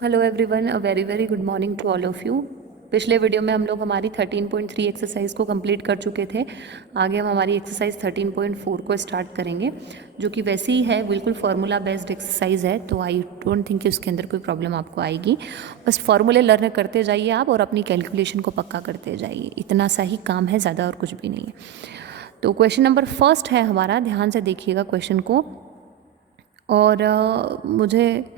Hello everyone, a very very good morning to all of you. पिछले video में हम लोग हमारी 13.3 एक्सरसाइज को कंप्लीट कर चुके थे। आगे हम हमारी एक्सरसाइज 13.4 को स्टार्ट करेंगे, जो कि वैसी ही है, बिल्कुल फार्मूला बेस्ड एक्सरसाइज है। तो आई डोंट थिंक कि उसके अंदर कोई प्रॉब्लम आपको आएगी। बस फार्मूले लर्न करते जाइए आप और अपनी कैलकुलेशन को पक्का करते जाइए। इतना सा ही काम है, ज़्यादा और कुछ भी नहीं है। तो क्वेश्चन नंबर फर्स्ट है हमारा, ध्यान से देखिएगा क्वेश्चन को। और मुझे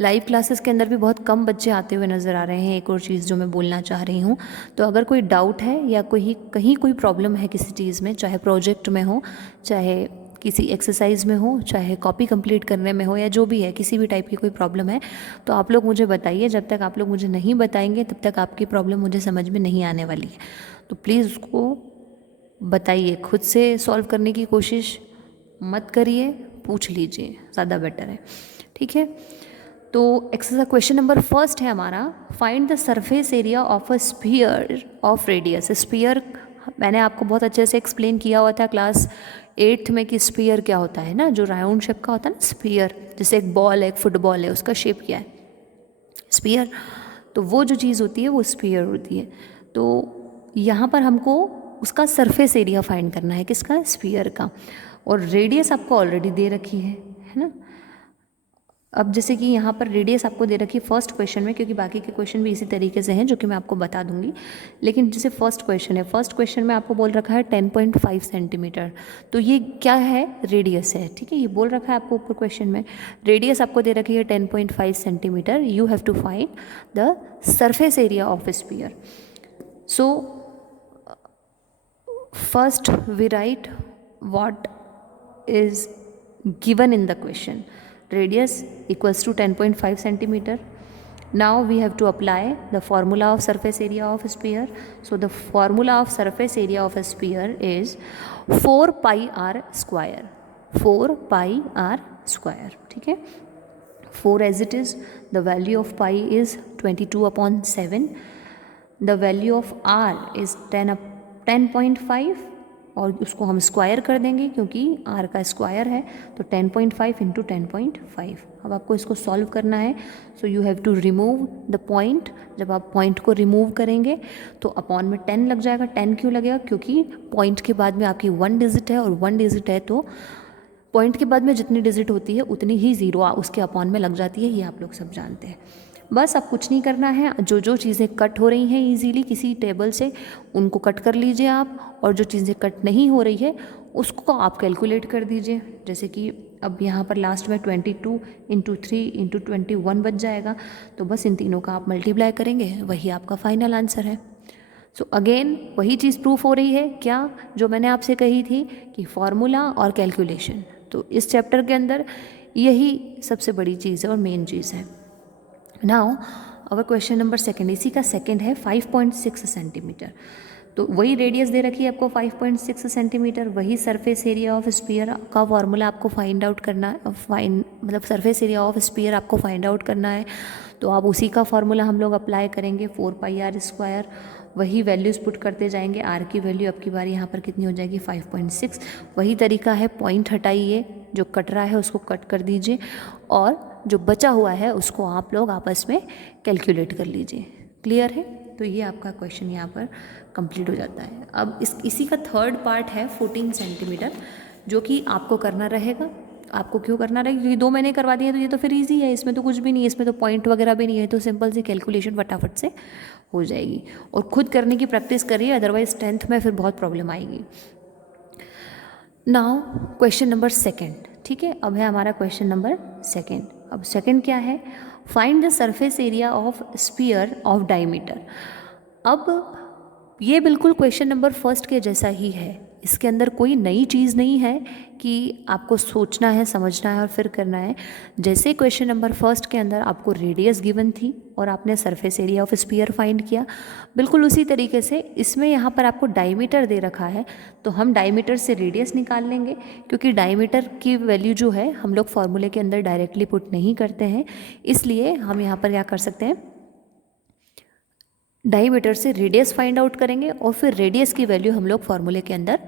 लाइव क्लासेस के अंदर भी बहुत कम बच्चे आते हुए नज़र आ रहे हैं। एक और चीज़ जो मैं बोलना चाह रही हूँ, तो अगर कोई डाउट है या कहीं कोई प्रॉब्लम है किसी चीज़ में, चाहे प्रोजेक्ट में हो, चाहे किसी एक्सरसाइज में हो, चाहे कॉपी कंप्लीट करने में हो, या जो भी है, किसी भी टाइप की कोई प्रॉब्लम है, तो आप लोग मुझे बताइए। जब तक आप लोग मुझे नहीं बताएंगे तब तक आपकी प्रॉब्लम मुझे समझ में नहीं आने वाली है। तो प्लीज़ उसको बताइए, खुद से सॉल्व करने की कोशिश मत करिए, पूछ लीजिए, ज़्यादा बेटर है। ठीक है, तो एक्सरसाइज क्वेश्चन नंबर फर्स्ट है हमारा, find the surface area of a sphere of radius. Sphere मैंने आपको बहुत अच्छे से एक्सप्लेन किया हुआ था क्लास 8th में कि स्फीयर क्या होता है ना, जो राउंड शेप का होता है ना स्फीयर, जैसे एक बॉल है, एक फुटबॉल है, उसका शेप क्या है, स्फीयर। तो वो जो चीज़ होती है वो स्फीयर होती है। तो यहाँ पर हमको उसका सरफेस एरिया फाइंड करना है, किसका, स्फीयर का। और रेडियस आपको ऑलरेडी दे रखी है ना। अब जैसे कि यहाँ पर रेडियस आपको दे रखी है फर्स्ट क्वेश्चन में, क्योंकि बाकी के क्वेश्चन भी इसी तरीके से हैं जो कि मैं आपको बता दूंगी। लेकिन जैसे फर्स्ट क्वेश्चन है, फर्स्ट क्वेश्चन में आपको बोल रखा है 10.5 सेंटीमीटर। तो ये क्या है, रेडियस है। ठीक है, ये बोल रखा है आपको ऊपर क्वेश्चन में, रेडियस आपको दे रखी है 10.5 centimetre. You have to find the surface area of sphere. So first we write what is given in the question. Radius equals to 10.5 centimeter. Now we have to apply the formula of surface area of a sphere. So the formula of surface area of a sphere is 4 pi r square, 4 pi r square. ठीक है, 4 as it is, the value of pi is 22/7, the value of r is 10.5, और उसको हम square कर देंगे क्योंकि r का square है, तो 10.5 इंटू 10.5। अब आपको इसको सॉल्व करना है। So you have to remove the point. जब आप पॉइंट को रिमूव करेंगे तो अपॉन में 10 लग जाएगा। 10 क्यों लगेगा, क्योंकि पॉइंट के बाद में आपकी 1 डिजिट है, और 1 डिजिट है तो पॉइंट के बाद में जितनी डिजिट होती है उतनी ही ज़ीरो उसके अपॉन में लग जाती है। ये आप लोग सब जानते हैं। बस अब कुछ नहीं करना है, जो जो चीज़ें कट हो रही हैं इजीली किसी टेबल से, उनको कट कर लीजिए आप, और जो चीज़ें कट नहीं हो रही है उसको आप कैलकुलेट कर दीजिए। जैसे कि अब यहाँ पर लास्ट में 22 इंटू 3 इंटू 21 बच जाएगा। तो बस इन तीनों का आप मल्टीप्लाई करेंगे, वही आपका फाइनल आंसर है। सो अगेन वही चीज़ प्रूफ हो रही है क्या, जो मैंने आपसे कही थी कि फॉर्मूला और कैलकुलेशन। तो इस चैप्टर के अंदर यही सबसे बड़ी चीज़ है और मेन चीज़ है। Now our question number second, इसी का सेकंड है 5.6 सेंटीमीटर। तो वही रेडियस दे रखी है आपको 5.6 सेंटीमीटर, वही सरफेस एरिया ऑफ स्फीयर का फॉर्मूला आपको फाइंड आउट करना है, मतलब सरफेस एरिया ऑफ स्फीयर आपको फाइंड आउट करना है। तो आप उसी का फॉर्मूला हम लोग अप्लाई करेंगे, 4 पाई आर स्क्वायर। वही वैल्यूज़ पुट करते जाएंगे। आर की वैल्यू अब की बार यहाँ पर कितनी हो जाएगी, 5.6। वही तरीका है, पॉइंट हटाइए, जो कट रहा है उसको कट कर दीजिए, और जो बचा हुआ है उसको आप लोग आपस में कैलकुलेट कर लीजिए। क्लियर है, तो ये आपका क्वेश्चन यहाँ पर कंप्लीट हो जाता है। अब इसी का थर्ड पार्ट है 14 सेंटीमीटर, जो कि आपको करना रहेगा। आपको क्यों करना रहेगा, क्योंकि 2 मैंने करवा दिया, तो ये तो फिर इजी है, इसमें तो कुछ भी नहीं है, इसमें तो पॉइंट वगैरह भी नहीं है, तो सिंपल सी कैलकुलेशन फटाफट से हो जाएगी। और खुद करने की प्रैक्टिस करिए, अदरवाइज 10th में फिर बहुत प्रॉब्लम आएगी। Now question number second. ठीक है, अब है हमारा क्वेश्चन नंबर सेकेंड। अब सेकेंड क्या है, find the surface area of sphere of diameter. अब ये बिल्कुल क्वेश्चन नंबर फर्स्ट के जैसा ही है, इसके अंदर कोई नई चीज़ नहीं है कि आपको सोचना है, समझना है और फिर करना है। जैसे क्वेश्चन नंबर फर्स्ट के अंदर आपको रेडियस गिवन थी और आपने surface area of sphere find किया, बिल्कुल उसी तरीके से इसमें यहाँ पर आपको डायमीटर दे रखा है, तो हम डायमीटर से रेडियस निकाल लेंगे, क्योंकि डायमीटर की वैल्यू जो है हम लोग फॉर्मूले के अंदर डायरेक्टली पुट नहीं करते हैं, इसलिए हम यहाँ पर क्या कर सकते हैं, डायमीटर से रेडियस फाइंड आउट करेंगे और फिर रेडियस की वैल्यू हम लोग फॉर्मूले के अंदर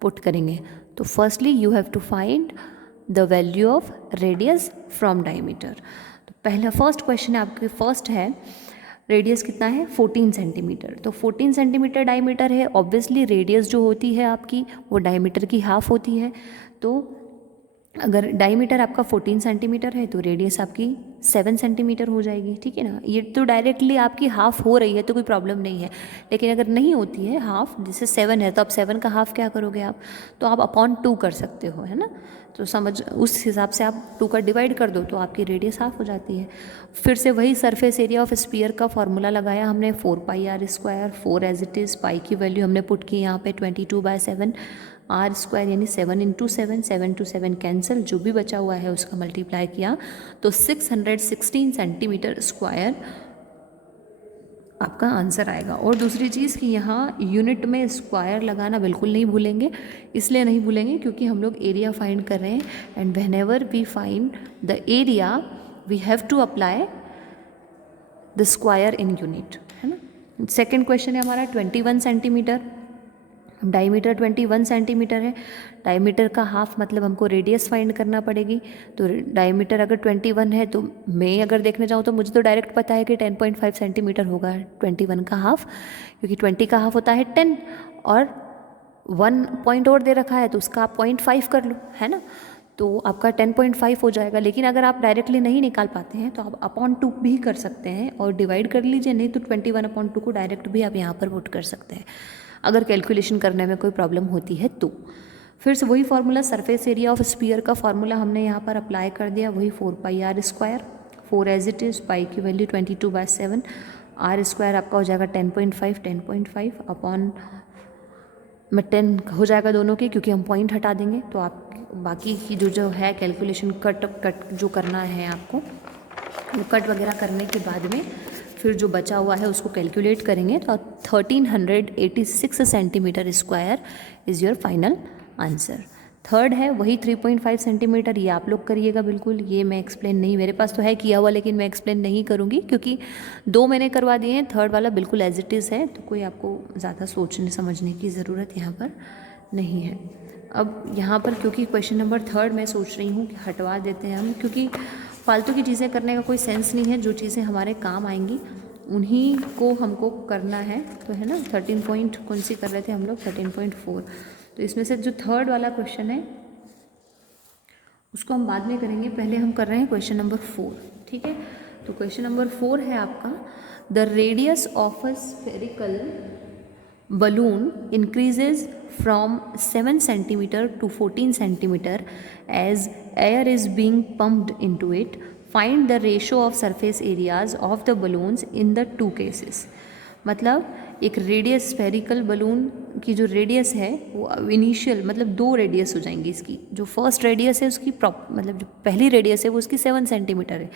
पुट करेंगे। तो firstly you have to find the value of radius from diameter. तो पहला फर्स्ट क्वेश्चन है आपके, फर्स्ट है रेडियस कितना है 14 सेंटीमीटर। तो 14 सेंटीमीटर डायमीटर है, ऑब्वियसली रेडियस जो होती है आपकी वो डायमीटर की हाफ होती है। तो अगर डायमीटर आपका 14 सेंटीमीटर है तो रेडियस आपकी 7 सेंटीमीटर हो जाएगी, ठीक है ना। ये तो डायरेक्टली आपकी हाफ हो रही है तो कोई प्रॉब्लम नहीं है, लेकिन अगर नहीं होती है हाफ, जैसे 7 है तो आप 7 का हाफ क्या करोगे आप, तो आप अपॉन 2 कर सकते हो, है ना। तो समझ उस हिसाब से आप 2 का डिवाइड कर दो तो आपकी रेडियस हाफ हो जाती है। फिर से वही सरफेस एरिया ऑफ स्फीयर का फॉर्मूला लगाया हमने, 4πr², 4 एज इट इज़, पाई की वैल्यू हमने पुट की यहाँ पे 22/7, r² यानी 7 × 7, 7 to 7 कैंसिल, जो भी बचा हुआ है उसका मल्टीप्लाई किया तो 616 सेंटीमीटर स्क्वायर आपका आंसर आएगा। और दूसरी चीज़ कि यहाँ यूनिट में स्क्वायर लगाना बिल्कुल नहीं भूलेंगे, इसलिए नहीं भूलेंगे क्योंकि हम लोग एरिया फाइंड कर रहे हैं, and whenever we find the area we have to apply the square in unit, है ना। सेकेंड क्वेश्चन है हमारा 21 सेंटीमीटर, डायमीटर 21 सेंटीमीटर है, डायमीटर का हाफ मतलब हमको रेडियस फाइंड करना पड़ेगी। तो डायमीटर अगर 21 है तो मैं अगर देखने जाऊँ तो मुझे तो डायरेक्ट पता है कि 10.5 सेंटीमीटर होगा 21 का हाफ, क्योंकि 20 का हाफ होता है 10 और 1 पॉइंट और दे रखा है तो उसका आप 0.5 कर लो, है ना। तो आपका 10.5 हो जाएगा। लेकिन अगर आप डायरेक्टली नहीं निकाल पाते हैं तो आप अपॉन 2 भी कर सकते हैं और डिवाइड कर लीजिए, नहीं तो 21/2 को डायरेक्ट भी आप यहाँ पर पुट कर सकते हैं अगर कैलकुलेशन करने में कोई प्रॉब्लम होती है तो। फिर से वही formula, surface area of sphere का फार्मूला हमने यहाँ पर अप्लाई कर दिया, वही 4πr², 4 एज इट इज़, पाई की वैल्यू 22/7, r² आपका हो जाएगा 10.5 अपॉन में 10 हो जाएगा दोनों के, क्योंकि हम पॉइंट हटा देंगे तो आप बाकी की जो है कैलकुलेशन कट जो करना है आपको, वो कट वगैरह करने के बाद में फिर जो बचा हुआ है उसको कैलकुलेट करेंगे तो 1386 centimetre square is your final answer. Third है वही 3.5 सेंटीमीटर, ये आप लोग करिएगा बिल्कुल, ये मैं एक्सप्लेन नहीं, मेरे पास तो है किया हुआ लेकिन मैं एक्सप्लेन नहीं करूँगी क्योंकि 2 मैंने करवा दिए हैं, थर्ड वाला बिल्कुल एज इट इज़ है, तो कोई आपको ज़्यादा सोचने समझने की ज़रूरत यहाँ पर नहीं है। अब यहाँ पर क्योंकि क्वेश्चन नंबर 3 मैं सोच रही हूँ कि हटवा देते हैं हम, क्योंकि फालतू की चीज़ें करने का कोई सेंस नहीं है, जो चीज़ें हमारे काम आएंगी उन्हीं को हमको करना है, तो है ना। 13 पॉइंट कौन सी कर रहे थे हम लोग, 13.4, तो इसमें से जो थर्ड वाला क्वेश्चन है उसको हम बाद में करेंगे, पहले हम कर रहे हैं क्वेश्चन नंबर 4, ठीक है। तो क्वेश्चन नंबर 4 है आपका, the radius of a spherical balloon increases from 7 centimeter to 14 centimeter as air is being pumped into it. Find the ratio of surface areas of the balloons in the two cases. मतलब एक radius spherical balloon की जो radius है वो initial मतलब 2 radius हो जाएंगी इसकी। जो फर्स्ट रेडियस है उसकी मतलब जो पहली रेडियस है वो उसकी 7 सेंटीमीटर है,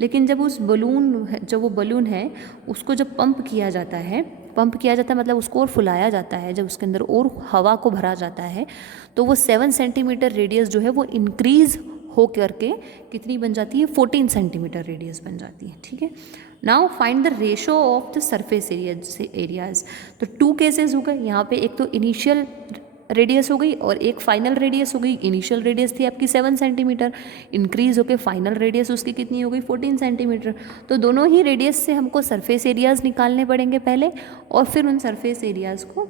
लेकिन जब उस वो बलून है उसको जब पंप किया जाता है मतलब उसको और फुलाया जाता है, जब उसके अंदर और हवा को भरा जाता है तो वो 7 सेंटीमीटर रेडियस जो है वो इंक्रीज़ हो करके कितनी बन जाती है, 14 सेंटीमीटर रेडियस बन जाती है, ठीक है। Now find the ratio of the surface areas. तो 2 केसेस हो गए यहाँ पे, एक तो इनिशियल रेडियस हो गई और एक फाइनल रेडियस हो गई। इनिशियल रेडियस थी आपकी 7 सेंटीमीटर, इंक्रीज होकर फाइनल रेडियस उसकी कितनी हो गई 14 सेंटीमीटर। तो दोनों ही रेडियस से हमको सरफेस एरियाज़ निकालने पड़ेंगे पहले, और फिर उन सरफेस एरियाज़ को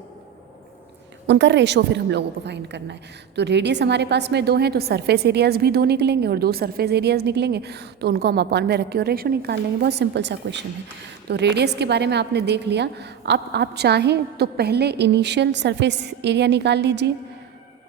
उनका रेशो फिर हम लोगों को फाइंड करना है। तो रेडियस हमारे पास में 2 हैं तो सरफेस एरियाज़ भी 2 निकलेंगे और 2 सरफेस एरियाज़ निकलेंगे, तो उनको हम अपॉन में रख के और रेशो निकाल लेंगे। बहुत सिंपल सा क्वेश्चन है। तो रेडियस के बारे में आपने देख लिया। आप चाहें तो पहले इनिशियल सरफेस एरिया निकाल लीजिए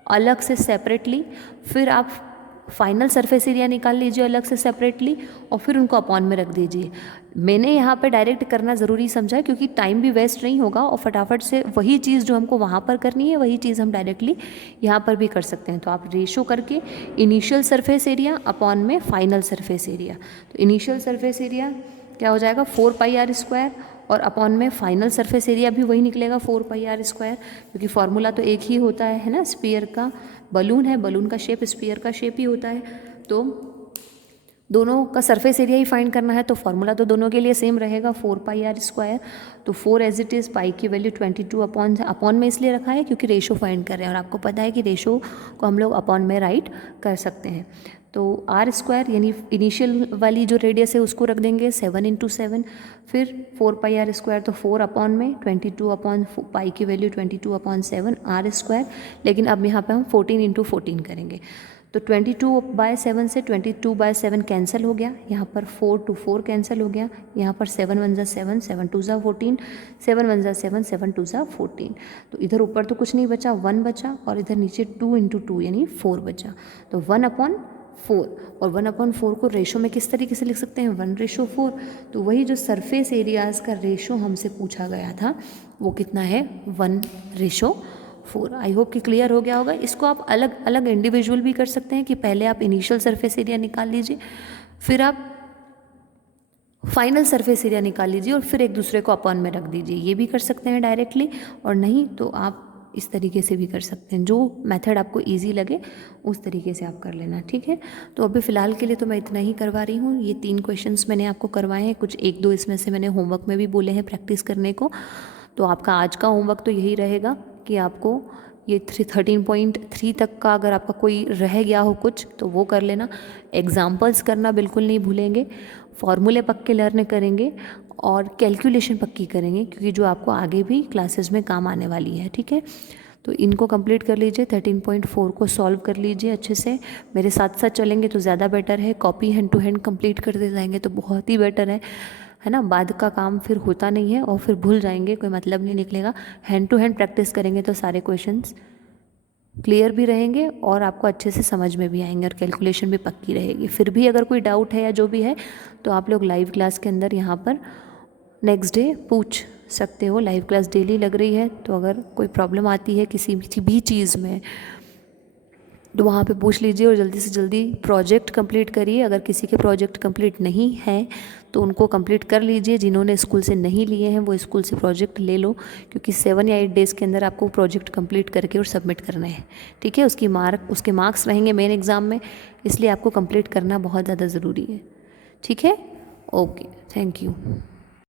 अलग से सेपरेटली, फिर आप फाइनल सरफेस एरिया निकाल लीजिए अलग से सेपरेटली और फिर उनको अपॉन में रख दीजिए। मैंने यहाँ पे डायरेक्ट करना ज़रूरी समझा क्योंकि टाइम भी वेस्ट नहीं होगा और फटाफट से वही चीज़ जो हमको वहाँ पर करनी है वही चीज़ हम डायरेक्टली यहाँ पर भी कर सकते हैं। तो आप रेशो करके इनिशियल सरफेस एरिया अपॉन में फाइनल सरफेस एरिया, तो इनिशियल सरफेस एरिया क्या हो जाएगा 4πr² और अपॉन में फाइनल सरफेस एरिया भी वही निकलेगा 4πr², क्योंकि फार्मूला तो एक ही होता है ना। स्फीयर का बलून है, बलून का शेप स्फीयर का शेप ही होता है, तो दोनों का सरफेस एरिया ही फाइंड करना है, तो फार्मूला तो दोनों के लिए सेम रहेगा 4πr²। तो 4 एज इट इज़, पाई की वैल्यू 22 अपॉन में इसलिए रखा है क्योंकि रेशो फाइंड कर रहे हैं और आपको पता है कि रेशो को हम लोग अपॉन में राइट कर सकते हैं। तो r² यानी इनिशियल वाली जो रेडियस है उसको रख देंगे 7 × 7, फिर 4πr², तो 4 अपॉन में 22/पाई की वैल्यू 22/7 r², लेकिन अब यहाँ पे हम 14 × 14 करेंगे। तो 22/7 से 22/7 कैंसिल हो गया, यहाँ पर 4 to 4 कैंसिल हो गया, यहाँ पर 7 × 1 = 7, 7 × 2 = 14, 7 × 1 = 7, 7 × 2 = 14। तो इधर ऊपर तो कुछ नहीं बचा, 1 बचा, और इधर नीचे 2 × 2 यानी 4 बचा। तो 1/4, और 1/4 को रेशो में किस तरीके से लिख सकते हैं, 1:4। तो वही जो सरफेस एरियाज़ का रेशो हमसे पूछा गया था वो कितना है, 1:4। आई होप कि क्लियर हो गया होगा। इसको आप अलग अलग इंडिविजुअल भी कर सकते हैं कि पहले आप इनिशियल सरफेस एरिया निकाल लीजिए, फिर आप फाइनल सरफेस एरिया निकाल लीजिए, और फिर एक दूसरे को अपॉन में रख दीजिए। ये भी कर सकते हैं डायरेक्टली, और नहीं तो आप इस तरीके से भी कर सकते हैं। जो मेथड आपको इजी लगे उस तरीके से आप कर लेना, ठीक है। तो अभी फ़िलहाल के लिए तो मैं इतना ही करवा रही हूँ। ये 3 क्वेश्चंस मैंने आपको करवाए हैं, कुछ 1-2 इसमें से मैंने होमवर्क में भी बोले हैं प्रैक्टिस करने को। तो आपका आज का होमवर्क तो यही रहेगा कि आपको ये 13.3 तक का अगर आपका कोई रह गया हो कुछ तो वो कर लेना। एग्जाम्पल्स करना बिल्कुल नहीं भूलेंगे, फॉर्मूले पक्के लर्न करेंगे, और कैलकुलेशन पक्की करेंगे, क्योंकि जो आपको आगे भी क्लासेस में काम आने वाली है, ठीक है। तो इनको कंप्लीट कर लीजिए, 13.4 को सॉल्व कर लीजिए अच्छे से। मेरे साथ साथ चलेंगे तो ज़्यादा बेटर है, copy hand to hand complete करते जाएंगे तो बहुत ही बेटर है ना। बाद का काम फिर होता नहीं है और फिर भूल जाएंगे, कोई मतलब नहीं निकलेगा। हैंड टू हैंड प्रैक्टिस करेंगे तो सारे क्वेश्चंस क्लियर भी रहेंगे और आपको अच्छे से समझ में भी आएंगे, और कैलकुलेशन भी पक्की रहेगी। फिर भी अगर कोई डाउट है या जो भी है तो आप लोग लाइव क्लास के अंदर यहाँ पर नेक्स्ट डे पूछ सकते हो। लाइव क्लास डेली लग रही है, तो अगर कोई प्रॉब्लम आती है किसी भी चीज़ में तो वहाँ पे पूछ लीजिए, और जल्दी से जल्दी प्रोजेक्ट कंप्लीट करिए। अगर किसी के प्रोजेक्ट कंप्लीट नहीं हैं तो उनको कंप्लीट कर लीजिए। जिन्होंने स्कूल से नहीं लिए हैं वो स्कूल से प्रोजेक्ट ले लो, क्योंकि 7 या 8 डेज़ के अंदर आपको प्रोजेक्ट कंप्लीट करके और सबमिट करना है, ठीक है। उसके मार्क्स रहेंगे मेन एग्ज़ाम में, इसलिए आपको कंप्लीट करना बहुत ज़्यादा ज़रूरी है, ठीक है। Okay, thank you.